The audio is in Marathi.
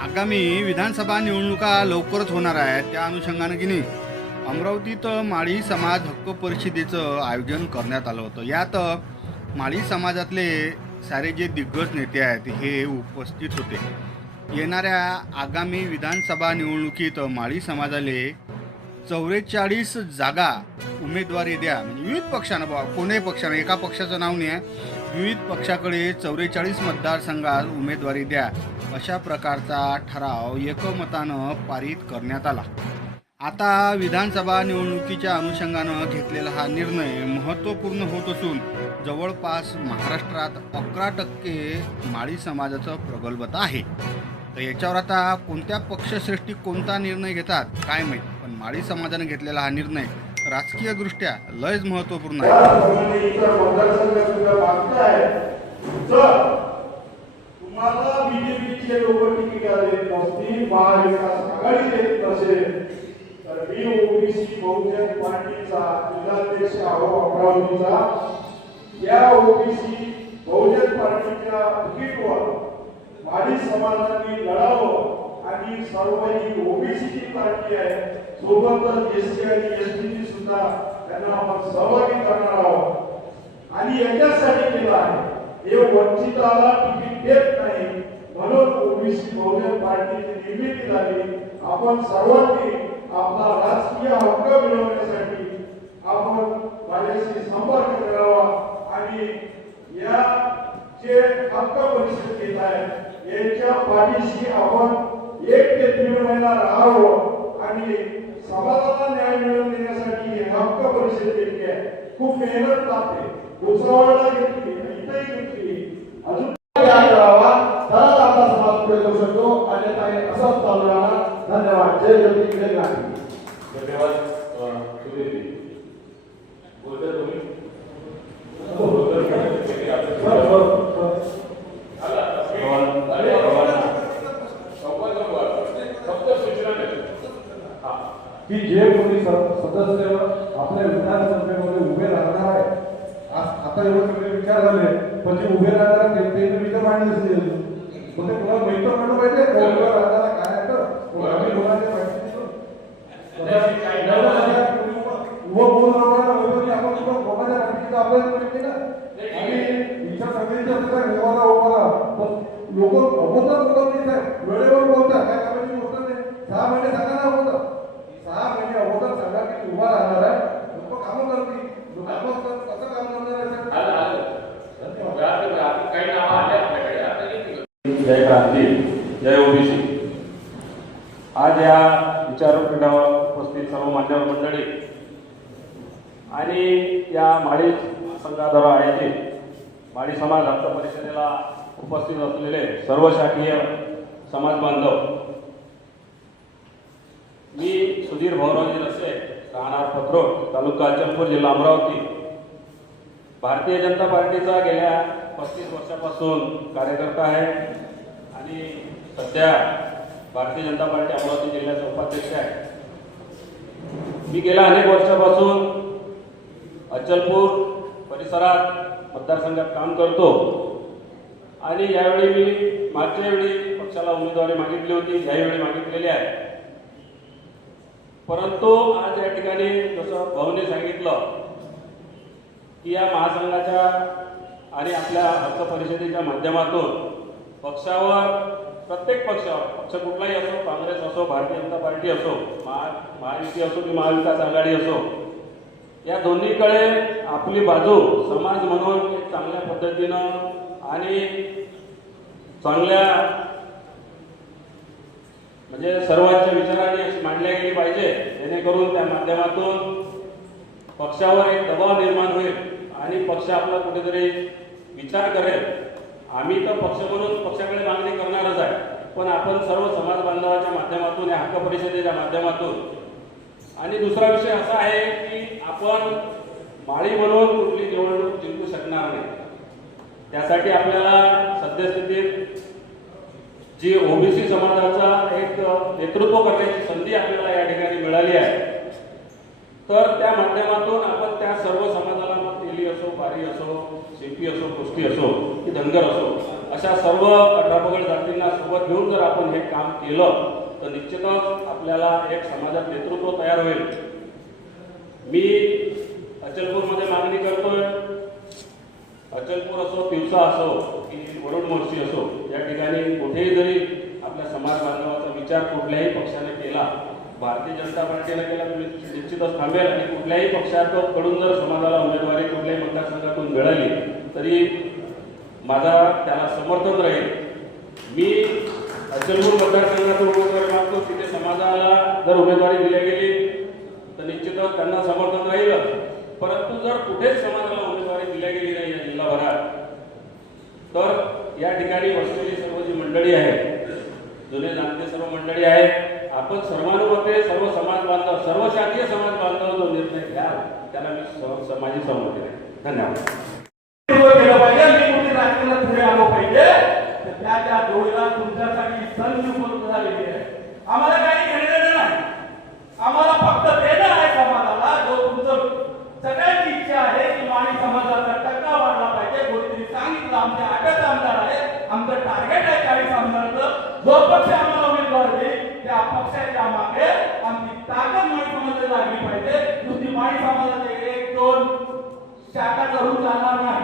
आगामी विधानसभा निवडणुका लवकरच होणार आहेत. त्या अनुषंगानं की नाही अमरावतीत माळी समाज हक्क परिषदेचं आयोजन करण्यात आलं होतं. यात माळी समाजातले सारे जे दिग्गज नेते आहेत हे उपस्थित होते. येणाऱ्या आगामी विधानसभा निवडणुकीत माळी समाजाले चौवेचाळीस जागा उमेदवारी द्या. म्हणजे विविध पक्षानं बा कोणत्याही पक्षानं एका पक्षाचं नाव नाही आहे. विविध पक्षाकडे चौवेचाळीस मतदारसंघात उमेदवारी द्या अशा प्रकारचा ठराव एकमतानं पारित करण्यात आला. आता विधानसभा निवडणुकीच्या अनुषंगानं घेतलेला हा निर्णय महत्त्वपूर्ण होत असून जवळपास महाराष्ट्रात अकरा टक्के माळी समाजाचं प्रगल्भता आहे. तर याच्यावर आता कोणत्या पक्षश्रेष्ठी कोणता निर्णय घेतात काय माहीत. पण माळी समाजानं घेतलेला हा निर्णय राजकीयदृष्ट्या लयच महत्त्वपूर्ण आहे जमिनीचा मतदारसंघ आहे जर तुम्हाला बीजेपीचे लोक तिकीट देत नसतील महाविकास आघाडी देत नसेल तर मी ओबीसी बहुजन पार्टीचा जिल्हाध्यक्ष आहो अमरावतीचा या ओबीसी बहुजन पार्टीच्या तिकीटवर माडी समाजाने लढावं आणि सर्व ही ओबीसीची पार्टी आहे सोबतच एसटी आणि एसटीची सुद्धा त्यांना आपण सहभागी करणार आहोत. आणि याच्यासाठी केलं आहे हे वंचिताला तिकीट देत नाही म्हणून ओबीसी बहुजन पार्टीची निर्मिती झाली. आपण सर्वांनी आपला राजकीय हक्क मिळवण्यासाठी आपण माझ्याशी संपर्क करावा आणि या जे हक्क परिषद घेत आहेत यांच्या पाठीशी आपण एक ते दीड महिना राहावं आणि समाजाला न्याय मिळवून देण्यासाठी हक्क परिषद घेतली आहे. खूप मेहनत लागते. भुसावळला घेतली इथंही घेतली. अजून काय करावा तरच आपला समाज पुढे जाऊ शकतो. अन्यथा हे असंच चालू राहणार. धन्यवाद. जय ज्योती जय क्रांती धन्यवाद सुधीर सुधीरजी तुम्ही बोलता तुम्ही? बरं, बरं, बरं. आला. अरे, आवाज. संवाद नको आहे. फक्त सूचना द्या. हा. की जे कोणी सदस्य आपल्या विधानसभेमध्ये उभे राहणार आहे आता एवढे सगळे विचार झाले पण जे उभे राहणार ते- ते विचार मांडले अजून. मग ते कोणाला माहीत पडलं पाहिजे? कोण उभं राहणार आहे, काय आहे तर. उभं बोलून राहणार आपण कोणाच्या आपल्याला माहिती ना आणि इच्छा सगळ्यांची असते काय उभा राहा उभा राहा पण लोक अगोदर बोलत नाही साहेब वेळेवर बोलतात काय कामाची गोष्ट नाही सहा महिने सांगा ना अगोदर सहा महिने अगोदर सांगा की तू उभा राहणार आहे लोक कामं करतील लोक कामं करतात कसं काम करणार आहे साहेब? आलं, आलं. धन्यवाद. आता काही नावं आले आपल्याकडे. आता येतील. जय क्रांती जय ओबीसी. आज या विचारपीठावर उपस्थित सर्व मान्यवर मंडळी आणि या माळी संघाद्वारा आयोजित माळी समाज हक्क परिषदेला उपस्थित असलेले सर्व शाखीय समाज बांधव मी सुधीर भवरावजी रस्ते राहणार पत्रोड तालुका अचलपूर जिल्हा अमरावती. भारतीय जनता पार्टीचा गेल्या पस्तीस वर्षापासून कार्यकर्ता आहे. मी सध्या भारतीय जनता पार्टी अमरावती जिल्ह्याचे उपाध्यक्ष आहे. मी गेल्या अनेक वर्षापासून अचलपूर परिसरात मतदारसंघात काम करतो. आणि यावेळी मी मागच्या वेळी पक्षाला उमेदवारी मागितली होती यावेळी मागितलेली आहे. परंतु आज या ठिकाणी जसं भाऊने सांगितलं की या महासंघाच्या आणि आपल्या हक्क परिषदेच्या माध्यमातून पक्षावर प्रत्येक पक्षावर पक्ष कुठलाही असो काँग्रेस असो भारतीय जनता पार्टी असो महा महायुती असो की महाविकास आघाडी असो या दोन्हीकडे आपली बाजू समाज म्हणून एक चांगल्या पद्धतीनं आणि चांगल्या म्हणजे सर्वांच्या विचारांनी मांडल्या गेली पाहिजे जेणेकरून त्या माध्यमातून पक्षावर एक दबाव निर्माण होईल आणि पक्ष आपला कुठेतरी विचार करेल. आम्ही तर पक्ष म्हणून पक्षाकडे मागणी करणारच आहे. पण आपण सर्व समाज बांधवाच्या माध्यमातून या हक्क परिषदेच्या माध्यमातून. आणि दुसरा विषय असा आहे की आपण माळी म्हणून कुठली निवडणूक जिंकू शकणार नाही. त्यासाठी आपल्याला सद्यस्थितीत जी ओबीसी समाजाचा एक नेतृत्व करण्याची संधी आपल्याला या ठिकाणी मिळाली आहे. तर त्या माध्यमातून आपण त्या सर्व समाजाला मग तेली असो पारी असो शेपी असो कुस्ती असो की धनगर असो अशा सर्व अठरापगड जातींना सोबत घेऊन जर आपण हे काम केलं तर निश्चितच आपल्याला एक समाजात नेतृत्व तयार होईल. मी अचलपूरमध्ये मागणी करतोय अचलपूर असो पिवसा असो की वरुण मोर्शी असो या ठिकाणी कुठेही जरी आपल्या समाज बांधवाचा विचार कुठल्याही पक्षाने केला भारतीय जनता पार्टीला गेला तुम्ही निश्चितच थांबेल आणि कुठल्याही पक्षाकडून जर समाजाला उमेदवारी कुठल्याही मतदारसंघातून मिळाली तरी माझा त्याला समर्थन राहील. मी अचलपूर मतदारसंघातून उमेदवारी मागतो तिथे समाजाला जर उमेदवारी दिली गेली तर निश्चितच त्यांना समर्थन राहीलच. परंतु जर कुठेच समाजाला उमेदवारी दिल्या गेली नाही या जिल्हाभरात तर या ठिकाणी वस्तूची सर्व जी मंडळी आहे जुने जाणते सर्व मंडळी आहेत आपण सर्वानुमते सर्व समाज बांधव सर्व शाखीय समाज बांधव जो निर्णय घ्या त्याला मी स- स- माझी सहमती आहे धन्यवाद. नेतृत्व केलं पाहिजे मी कुठे राजकारणात पुढे आलो पाहिजे तर त्या त्या डोळीला तुमच्यासाठी संधी उपलब्ध झालेली आहे. आम्हाला काही घेणं नाही. आम्हाला फक्त देणं आहे समाजाला जो तुमचं सगळ्यांची इच्छा आहे की माणी समाजाचा टक्का वाढला पाहिजे. कोणीतरी सांगितलं आमचे आठच आमदार आहे आमचं टार्गेट आहे चाळीस आमदाराचं. जो पक्ष आम्हाला उमेदवार देईल त्या पक्षाच्या मागे आमची ताकद माणी समाजाला लागली पाहिजे. नुसती माणी समाजाचे एक दोन शाखा करून चालणार नाही.